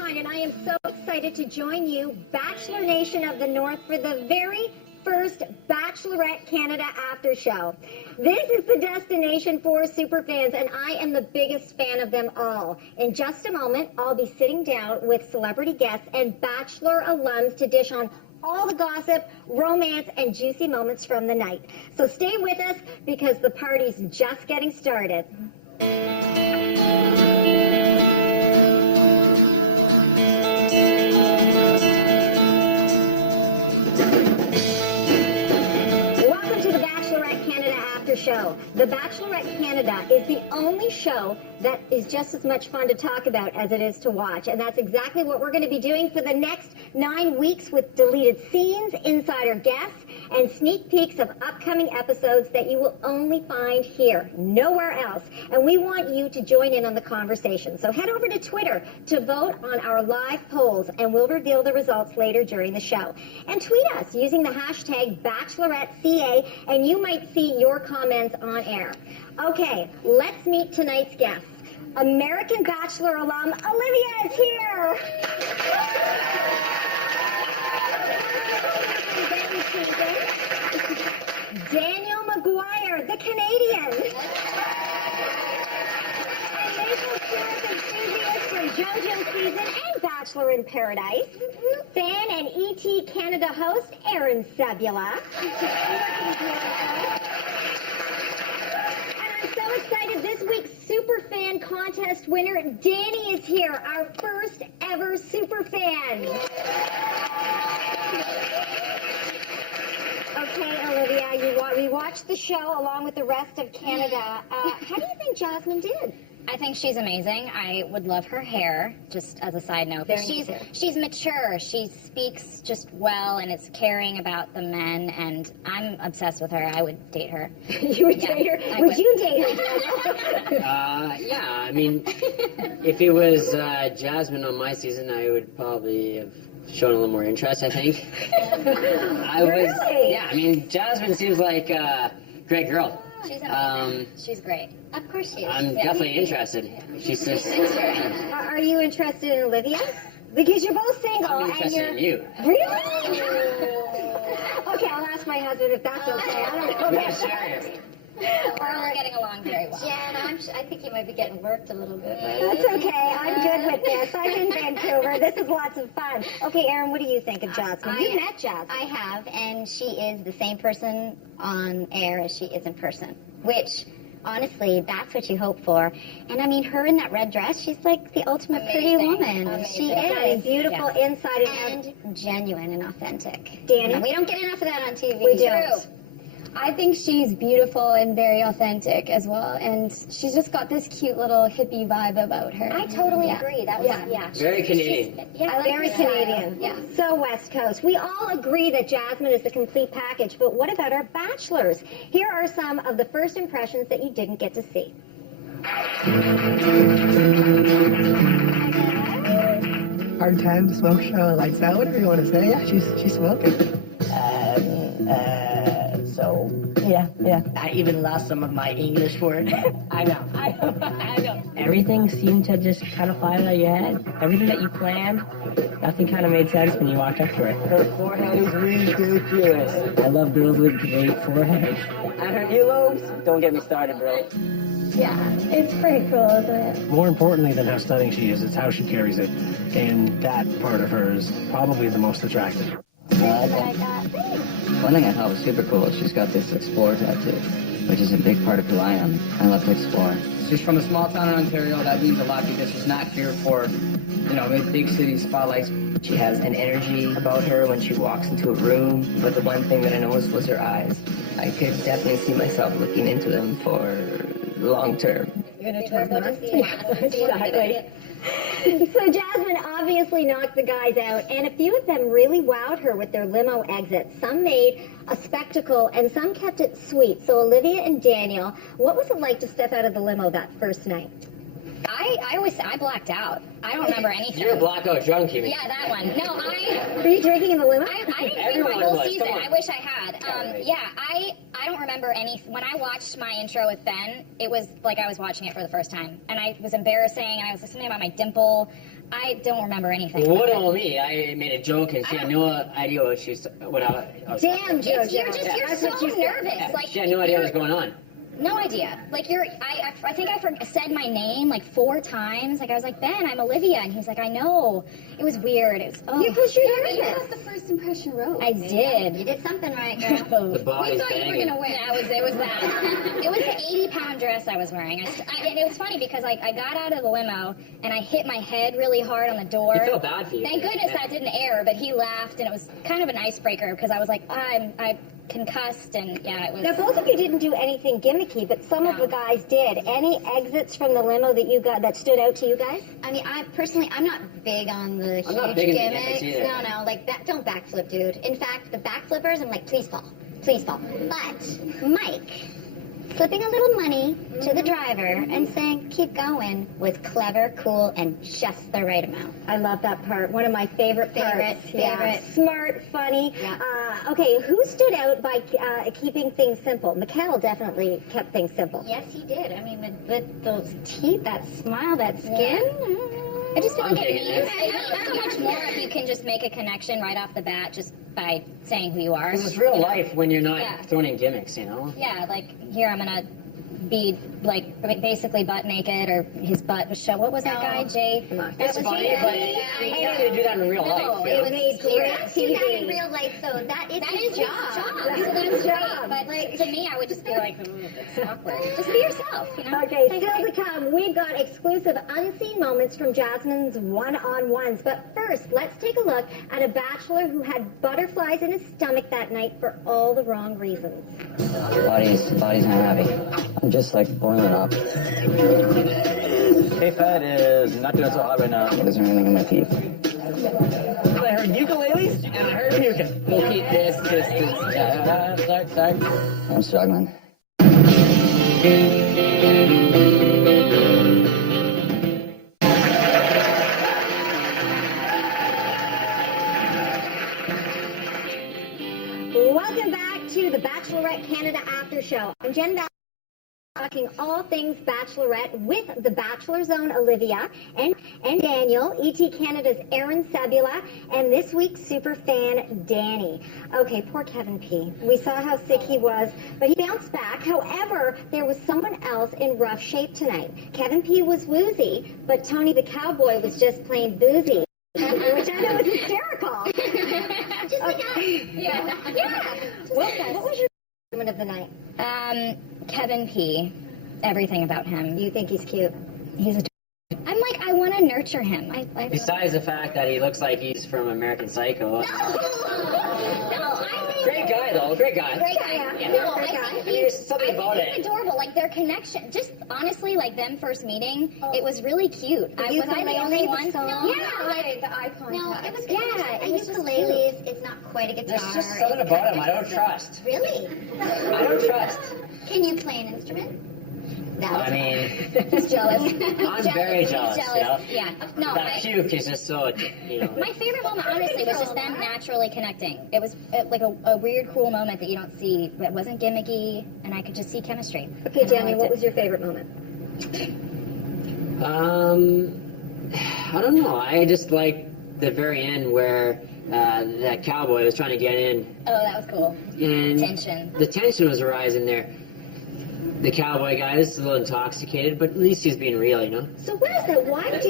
Valentine, and I am so excited to join you, Bachelor Nation of the North, for the very first Bachelorette Canada after show. This is the destination for superfans, and I am the biggest fan of them all. In just a moment, I'll be sitting down with celebrity guests and Bachelor alums to dish on all the gossip, romance, and juicy moments from the night. So stay with us because the party's just getting started. Show. The Bachelorette Canada is the only show that is just as much fun to talk about as it is to watch, and that's exactly what we're going to be doing for the next 9 weeks with deleted scenes, insider guests, and sneak peeks of upcoming episodes that you will only find here, nowhere else. And we want you to join in on the conversation. So head over to Twitter to vote on our live polls, and we'll reveal the results later during the show. And tweet us using the hashtag BacheloretteCA, and you might see your comments on air. Okay, let's meet tonight's guests. American Bachelor alum Olivia is here. Daniel McGuire, the Canadian. And Maple Syrup enthusiast from JoJo season and Bachelor in Paradise. Fan and ET Canada host Aaron Sebula. So excited, this week's Superfan Contest winner, Danny, is here, our first ever Superfan. Okay, Olivia, we watched the show along with the rest of Canada. How do you think Jasmine did? I think she's amazing. I would love her hair, just as a side note. She's mature. She speaks just well and is caring about the men, and I'm obsessed with her. I would date her. You would date her? Would you date her? Yeah, I mean, if it was Jasmine on my season, I would probably have shown a little more interest, I think. Really? Yeah, I mean, Jasmine seems like a great girl. She's amazing. She's great. Of course she is. I'm definitely interested. She's just... Are you interested in Olivia? Because you're both single. I'm interested in you. Really? Okay, I'll ask my husband if that's okay. I don't know. Yeah, sure. We're getting along very well. Jen, I think you might be getting worked a little bit. That's okay. I'm good with this. I'm in Vancouver. This is lots of fun. Okay, Aaron, what do you think of Jasmine? You met Jasmine. I have, and she is the same person on air as she is in person, which, honestly, that's what you hope for. And I mean, her in that red dress, she's like the ultimate pretty woman. Amazing. She is. Beautiful inside and genuine and authentic. Danny? We don't get enough of that on TV. We don't. I think she's beautiful and very authentic as well, and she's just got this cute little hippie vibe about her. I totally agree. That was Very Canadian. Very Canadian. Yeah. So West Coast. We all agree that Jasmine is the complete package, but what about our bachelors? Here are some of the first impressions that you didn't get to see. Hard time to smoke show, lights out, whatever you want to say. Yeah, she's smoking. Yeah. I even lost some of my English word. I know. Everything seemed to just kind of fly out of your head. Everything that you planned, nothing kind of made sense when you walked up to her. Her forehead is ridiculous. I love girls with great foreheads. And her earlobes, don't get me started, bro. Yeah, it's pretty cool, isn't it? More importantly than how stunning she is, it's how she carries it. And that part of her is probably the most attractive. One thing I thought was super cool is she's got this explore tattoo, which is a big part of who I am. I love to explore. She's from a small town in Ontario. That means a lot because she's not here for, big city spotlights. She has an energy about her when she walks into a room, but the one thing that I noticed was her eyes. I could definitely see myself looking into them for long term. You're going to turn them? Exactly. So Jasmine obviously knocked the guys out, and a few of them really wowed her with their limo exits. Some made a spectacle, and some kept it sweet. So Olivia and Daniel, what was it like to step out of the limo that first night? I blacked out. I don't remember anything. You're a blackout drunk, you mean? Yeah, that one. No, Were you drinking in the limo? I didn't drink my whole season. I wish I had. I don't remember any. When I watched my intro with Ben, it was like I was watching it for the first time, and I was embarrassing, and I was something about my dimple. I don't remember anything. Well, what about me? I made a joke and she had no idea what she was. What I was Damn, Jojo. You're so nervous. Yeah, Like, she had no idea what was going on. No idea. Like I think I said my name like 4 times. Like I was like, Ben, I'm Olivia, and he's like, I know. It was weird. It was. Oh. Because you're You nervous. got the first impression rose. I did. You did something right, girl. The body's thought you were banging. gonna win. Yeah, it was that. It was the 80-pound dress I was wearing. And it was funny because I got out of the limo and I hit my head really hard on the door. You feel bad for you. Thank goodness that didn't air, but he laughed and it was kind of an icebreaker because I was like, I concussed and yeah, it was. Now, both of you didn't do anything gimmicky, but some of the guys did. Any exits from the limo that you got that stood out to you guys? I mean, I'm not big on the I'm not huge big into gimmicks. gimmicks either. No, like that. Don't backflip, dude. In fact, the backflippers, I'm like, please fall, please fall. But Mike slipping a little money to the driver and saying, keep going, was clever, cool, and just the right amount. I love that part. One of my favorite parts. Favorite. Smart, funny. Yeah. Okay, who stood out by keeping things simple? Mikhail definitely kept things simple. Yes, he did. I mean, with those teeth, that smile, that skin. I just feel I'm like it taking it. means so much more if you can just make a connection right off the bat just by saying who you are. Because it's real you know? life when you're not Yeah. throwing in gimmicks, you know? Yeah, like here I'm gonna be like basically butt naked, or his butt was show. What was that guy, Jay? It's funny, but you can't do that in real life. No, you it know? was made He great does do that in TV. real life, so that is his job. So that's great. But like to me, I would just be like, it's awkward. Just be yourself, you know. Okay, still to come, we've got exclusive unseen moments from Jasmine's one-on-ones. But first, let's take a look at a bachelor who had butterflies in his stomach that night for all the wrong reasons. Body's not happy. I'm just like boiling up. K-Fed is not doing so hot right now. What is there anything in my teeth? I heard ukuleles and I heard puking. We'll keep this. Sorry. I'm struggling. Welcome back to the Bachelorette Canada After Show. I'm Jen Val, talking all things Bachelorette with the Bachelor Zone Olivia and Daniel, ET Canada's Aaron Sebula, and this week's super fan Danny. Okay, poor Kevin P. We saw how sick he was, but he bounced back. However, there was someone else in rough shape tonight. Kevin P was woozy, but Tony the Cowboy was just plain boozy. Which I know is hysterical. What was your moment of the night? Kevin P. Everything about him. You think he's cute? He's a. I'm like, I want to nurture him. Besides the fact that he looks like he's from American Psycho. No, I think. Great guy, though. Great guy. Great guy. Yeah. No, Great I guy. think There's something about he's it. adorable. Like their connection, just honestly, like them first meeting, it was really cute. Was I the only one? No, Yeah, like the eye contact. No, it was Yeah, a it was just ukuleles. It's not quite a guitar. There's just something about him I don't trust. Really? I don't trust. Can you play an instrument? I mean, he's jealous. I'm very jealous. He's You know? jealous. Yeah. No, That puke is just so, you know. my favorite moment, honestly, was just them naturally connecting. It was like a weird, cool moment that you don't see. It wasn't gimmicky, and I could just see chemistry. Okay, Danny, what was your favorite moment? I don't know. I just like the very end where that cowboy was trying to get in. Oh, that was cool. And Tension. The tension was rising there. The cowboy guy was a little intoxicated, but at least he's being real, you know? So what is that? Why did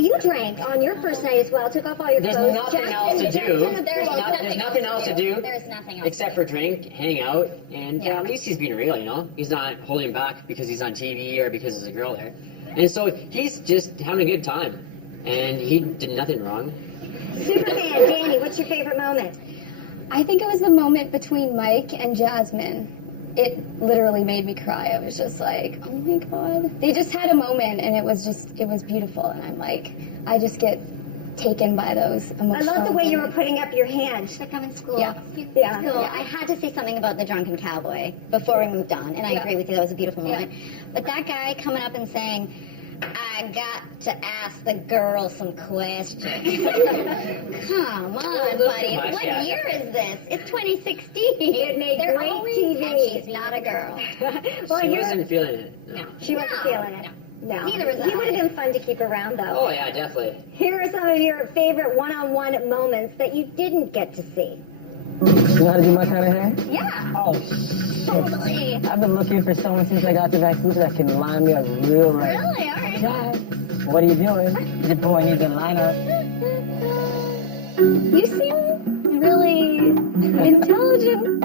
you drank on your first night as well? Took off all your There's clothes. nothing else to do. There's nothing else to do. There's nothing else. Except for drink, hang out, and Yeah. at least he's being real, you know? He's not holding back because he's on TV or because there's a girl there. And so he's just having a good time. And he did nothing wrong. Superfan, Danny, what's your favorite moment? I think it was the moment between Mike and Jasmine. It literally made me cry. I was just like, oh my god. They just had a moment and it was beautiful. And I'm like, I just get taken by those emotional. I love the way you were putting up your hand. Should come in school. Yeah. Yeah. Cool. I had to say something about the drunken cowboy before we moved on, and I agree with you. That was a beautiful moment. But that guy coming up and saying, "I got to ask the girl some questions." Come on, buddy. much, What yeah. year is this? It's 2016. It made great And TV. she's not a girl. Well, She you're- wasn't feeling it. No. She wasn't feeling it. No. Neither was He I. would have been fun to keep around, though. Oh yeah, definitely. Here are some of your favorite one-on-one moments that you didn't get to see. You know how to do my kind of hair? Yeah, Oh, totally. I've been looking for someone since I got to Vancouver that can line me up real right. Really? All right. Yeah. What are you doing? The boy needs a lineup. You seem really intelligent.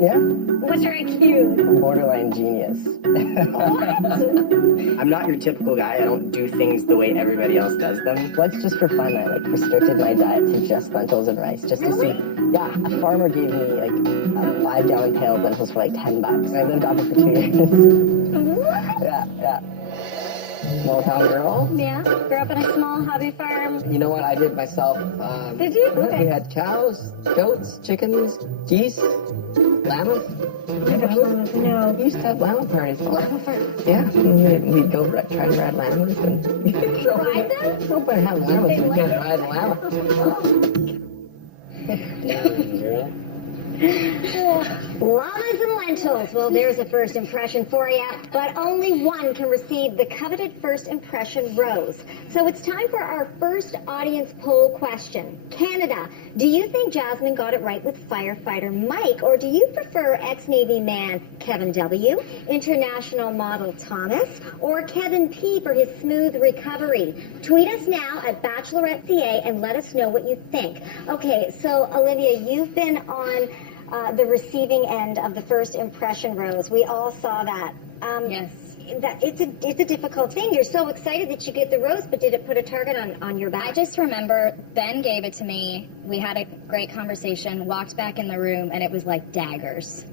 Yeah? What's your IQ? Borderline genius. I'm not your typical guy. I don't do things the way everybody else does them. Once just for fun, I restricted my diet to just lentils and rice just to see. Yeah, a farmer gave me a 5-gallon pail of lentils for $10. I lived off it for 2 years. Yeah. Small town girl. Yeah, grew up in a small hobby farm. You know what I did myself? Did you? Okay. We had cows, goats, chickens, geese, llamas. No. We used to have llama parties. Yeah, we'd go try to ride llamas and Ride them? nobody had llamas. We'd go ride llamas. Llamas and lentils. Well, there's a first impression for you, but only one can receive the coveted first impression rose. So it's time for our first audience poll question. Canada, do you think Jasmine got it right with firefighter Mike, or do you prefer ex-Navy man Kevin W., international model Thomas, or Kevin P. for his smooth recovery? Tweet us now at Bachelorette.ca and let us know what you think. Okay, so Olivia, you've been on the receiving end of the first impression rose. We all saw that. Yes. That it's a difficult thing. You're so excited that you get the rose, but did it put a target on your back? I just remember Ben gave it to me. We had a great conversation, walked back in the room, and it was like daggers.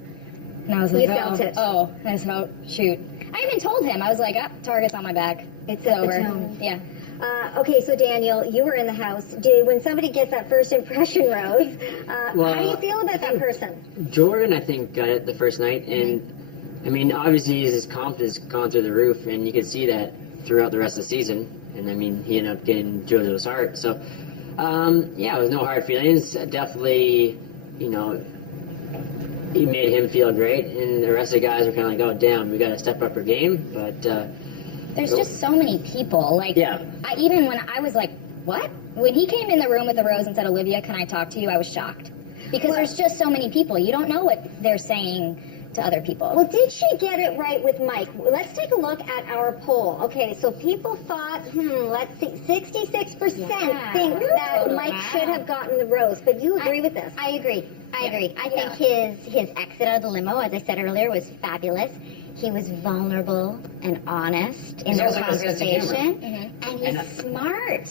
And I was like, You felt it. Oh, and I said, oh, shoot. I even told him, I was like, target's on my back. It's over. Yeah. Okay, so Daniel, you were in the house. When somebody gets that first impression rose, how do you feel about that person? Jordan, I think, got it the first night, and I mean, obviously his confidence gone through the roof, and you could see that throughout the rest of the season. And I mean, he ended up getting JoJo's heart. So, yeah, it was no hard feelings. Definitely, you know, he made him feel great, and the rest of the guys were kind of like, oh, damn, we got to step up our game. But There's just so many people. Like, yeah. Even when I was like, what? When he came in the room with the rose and said, Olivia, can I talk to you? I was shocked. Because there's just so many people. You don't know what they're saying to other people. Well, did she get it right with Mike? Let's take a look at our poll. Okay, so people thought, let's see, 66% think that Mike should have gotten the rose, but you agree with this? I agree. I think his exit out of the limo, as I said earlier, was fabulous. He was vulnerable and honest in their conversation, and he's smart.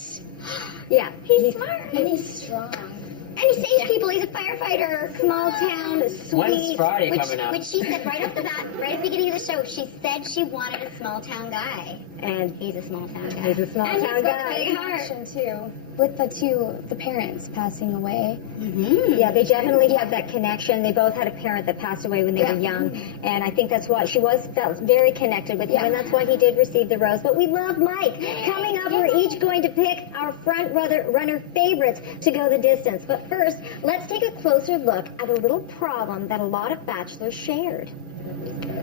Yeah, He's smart. And he's strong. And he saves people. He's a firefighter. small town, sweet. When's Friday coming out? Which she said right off the bat, right at the beginning of the show, she said she wanted a small town guy. And he's a small town guy. He's a small And town he's got guy. a big heart too. With the parents passing away. Yeah, they definitely have that connection. They both had a parent that passed away when they were young, and I think that's why she felt very connected with him, and that's why he did receive the rose. But we love Mike. Coming up, we're each going to pick our front runner favorites to go the distance. But first, let's take a closer look at a little problem that a lot of bachelors shared.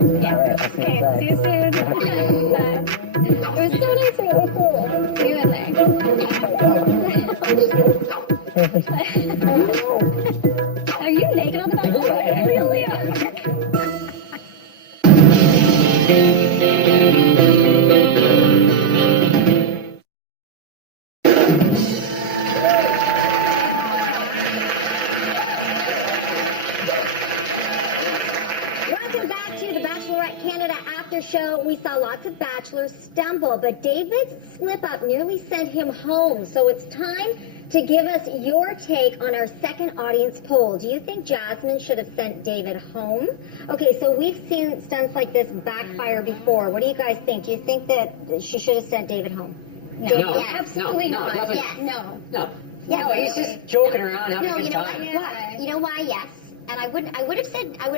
Okay, see you soon. Bye. It was so nice to meet you. See you in there. Are you naked on the balcony? I really are. Welcome back to the Bachelorette Canada after show. We saw lots of bachelors stumble, but David's slip-up nearly sent him home. So it's time to give us your take on our second audience poll. Do you think Jasmine should have sent David home? Okay, so we've seen stunts like this backfire before. What do you guys think? Do you think that she should have sent David home? No, Absolutely no, not. definitely. Yeah, no. No. Yeah, No, he's just joking around, having No, a you good know time. what? You know why? Yes. And I would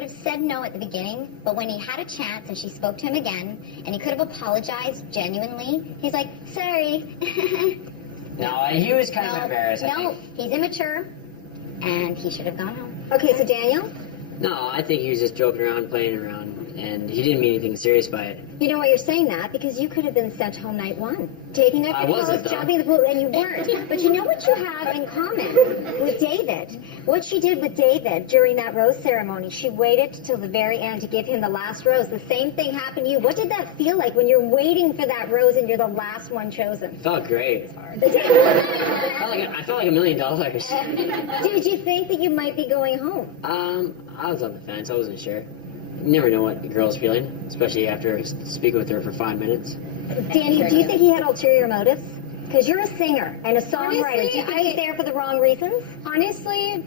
have said no at the beginning, but when he had a chance and she spoke to him again, and he could have apologized genuinely, he's like, sorry. No, he was kind of embarrassed. I No, think. he's immature, and he should have gone home. Okay, so Daniel? No, I think he was just joking around, playing around. and he didn't mean anything serious by it. You know why you're saying that? Because you could have been sent home night one. Taking up I your wasn't, clothes, though. jumping the pool, and you weren't. But you know what you have in common with David? What she did with David during that rose ceremony, she waited till the very end to give him the last rose. The same thing happened to you. What did that feel like when you're waiting for that rose and you're the last one chosen? Felt great. I felt like $1 million. Did you think that you might be going home? I was on the fence. I wasn't sure. You never know what the girl's feeling, especially after speaking with her for 5 minutes. Danny, do you think he had ulterior motives? Because you're a singer and a songwriter. Honestly, Do you think he's there for the wrong reasons? Honestly,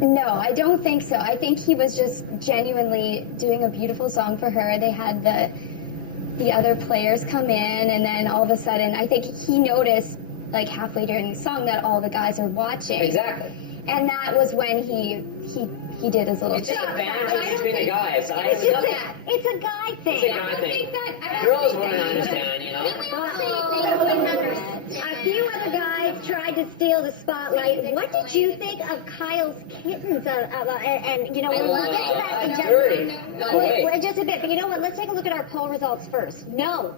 no, I don't think so. I think he was just genuinely doing a beautiful song for her. They had the other players come in, and then all of a sudden, I think he noticed, like halfway during the song, that all the guys are watching. Exactly. And that was when he did his little It's just a job. banter between the guys. It's a guy thing. It's a guy thing. Girls wouldn't understand, you know? A few other guys tried to steal the spotlight. What did you think of Kyle's kittens? And you know, we'll get to that in just, Dirty. No way. just a bit. But you know what? Let's take a look at our poll results first. No,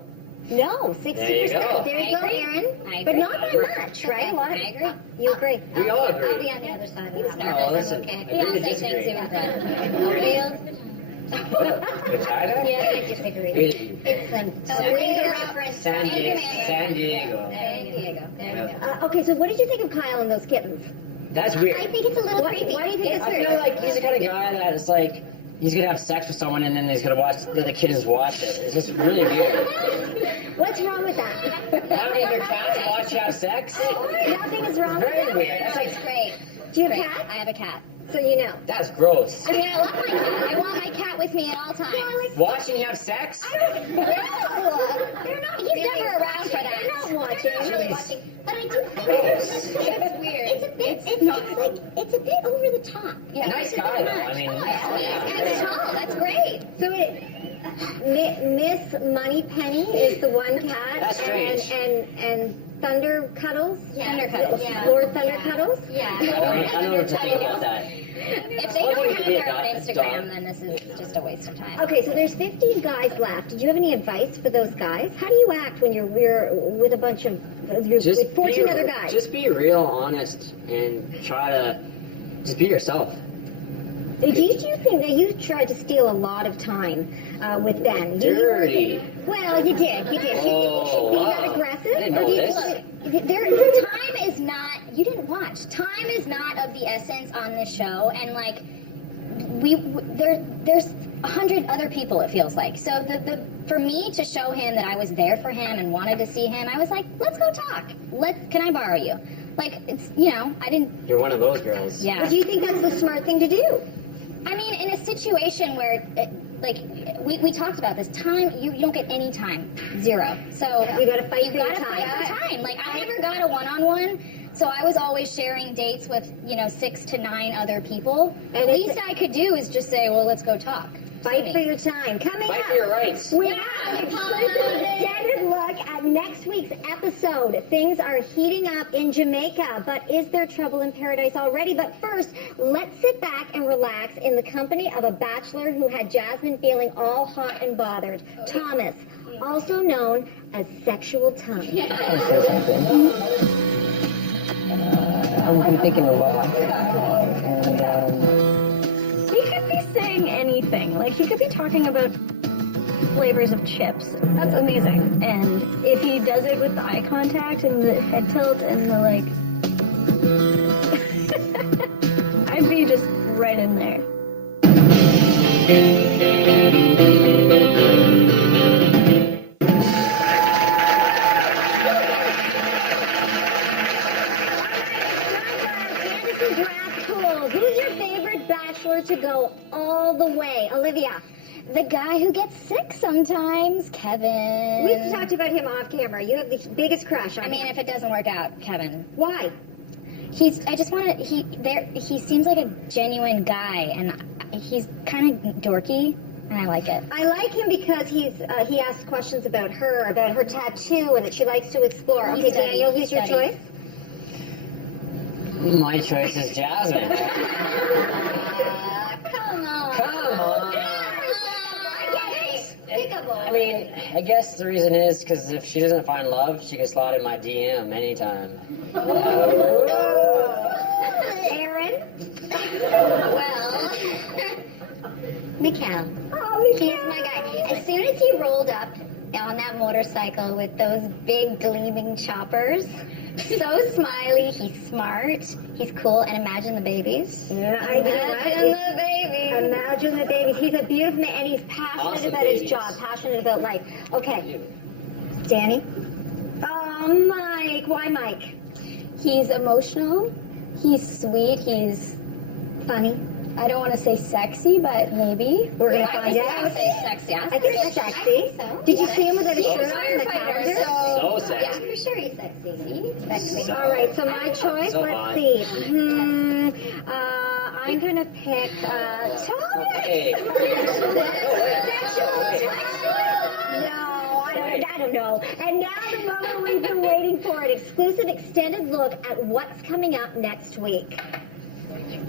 60%. There you go. There you go, Aaron. I But agree. not by much, right? A lot. I agree. You agree? We all I'll agree. be on the other side. Oh, listen. Okay. Agree to Beyonce disagree. thinks it was Vagina? Yeah, I disagree. Really? It's a weird reference. San Diego. San Diego. There you go. Okay, so what did you think of Kyle and those kittens? That's weird. I think it's a little Why creepy. do you think it's I weird? feel like he's the kind of guy that is like, he's gonna have sex with someone and then he's gonna watch the kittens watch it. It's just really weird. What's wrong with that? Having your cats watch you have sex? Nothing is wrong with Very that. weird. That's like, great. Do you have Great. cats? I have a cat. So you know. that's gross. I mean, I love my cat. I want my cat with me at all times. Watching you have sex? No, they're not. He's never around for that. They're not watching. Really watching. But I do think it's weird. It's a bit over the top. Yeah. Nice guy though. I mean, He's tall. That's great. So Miss Moneypenny is the one cat. That's strange. And Thunder Cuddles. Thunder Cuddles. Yeah. Lord Thunder Cuddles. Yeah. I don't know what to think about that. If they don't have their own Instagram, then this is just a waste of time. Okay, so there's 15 guys left. Did you have any advice for those guys? How do you act when you're with a bunch of with 14 other guys? Just be real, honest, and try to just be yourself. Do you think that you tried to steal a lot of time with Ben? Dirty. Well, you did. You did. Oh, you wow. got aggressive. I didn't know Or do you- this. Time is not. You didn't watch. Time is not of the essence on this show, and like there's 100 other people. It feels like so. For me to show him that I was there for him and wanted to see him, I was like, let's go talk. Can I borrow you? Like it's I didn't. You're one of those girls. Yeah. But do you think that's the smart thing to do? I mean, in a situation where, we talked about this, time, you don't get any time. Zero. So You gotta fight you for your gotta time. fight for time. Like, I never got a one-on-one, so I was always sharing dates with, 6 to 9 other people. And The it's- least I could do is just say, well, let's go talk. Fight for your time. Coming Fight up. for your rights. We have an extended look at next week's episode. Things are heating up in Jamaica, but is there trouble in paradise already? But first, let's sit back and relax in the company of a bachelor who had Jasmine feeling all hot and bothered. Thomas, also known as Sexual Tongue. I'll say something. I've been thinking a lot. And, He could be saying anything. Like, he could be talking about flavors of chips. That's amazing. And if he does it with the eye contact and the head tilt and the, like... I'd be just right in there. Fantasy draft pool. Who's your favorite bachelor to go all the way? Olivia. The guy who gets sick sometimes, Kevin. We've talked about him off camera. You have the biggest crush on I mean, him. if it doesn't work out, Kevin. Why? He seems like a genuine guy, and he's kind of dorky, and I like it. I like him because he asks questions about her tattoo, and that she likes to explore. Okay, Daniel, who's your choice? My choice is Jasmine. Come on. Come on. mean, I guess the reason is because if she doesn't find love, she can slide in my DM anytime. Aaron? Well, Mikhail. Oh, He's my guy. As soon as he rolled up on that motorcycle with those big gleaming choppers, so smiley, he's smart, he's cool, and imagine the babies. Yeah, Imagine the babies. Imagine the babies. He's a beautiful man, and he's passionate Awesome about his babies. job, passionate about life. Okay. Danny? Oh, Mike. Why Mike? He's emotional. He's sweet. He's Funny. I don't want to say sexy, but maybe. We're going to I find would out. say sexy. I think it's sexy. so. Did you see him with a He's a shirt on the firefighter, calendar? So Yeah, sexy. for sure he's sexy. All right, so my choice, So let's hot. see. I'm going to pick Tony. Hey. No, I don't know. And now the moment we've been waiting for, an exclusive extended look at what's coming up next week.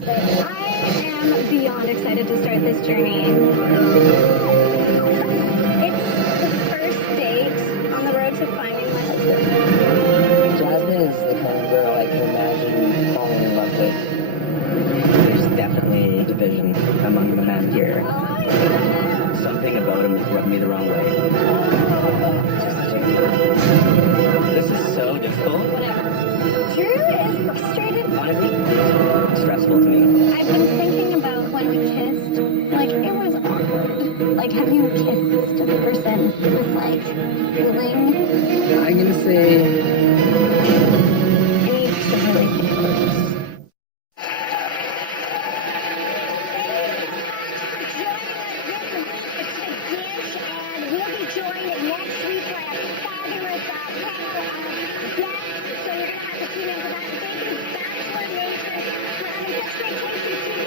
I am beyond excited to start this journey. It's the first date on the road to finding my husband. Jasmine is the kind of girl I can imagine falling in love with. There's definitely division among the men here. Something about him has rubbed me the wrong way. This is so difficult. Drew is frustrated. Honestly, stressful to me. I've been thinking about when we kissed. Like, it was awkward. Like, have you kissed a person with, like, feeling? I'm gonna say I need to really think about this. And we'll be joined next week by a fabulous panel of guests. So you're going to have to tune in for that. Thank you, Bachelor Nation, for having such great taste in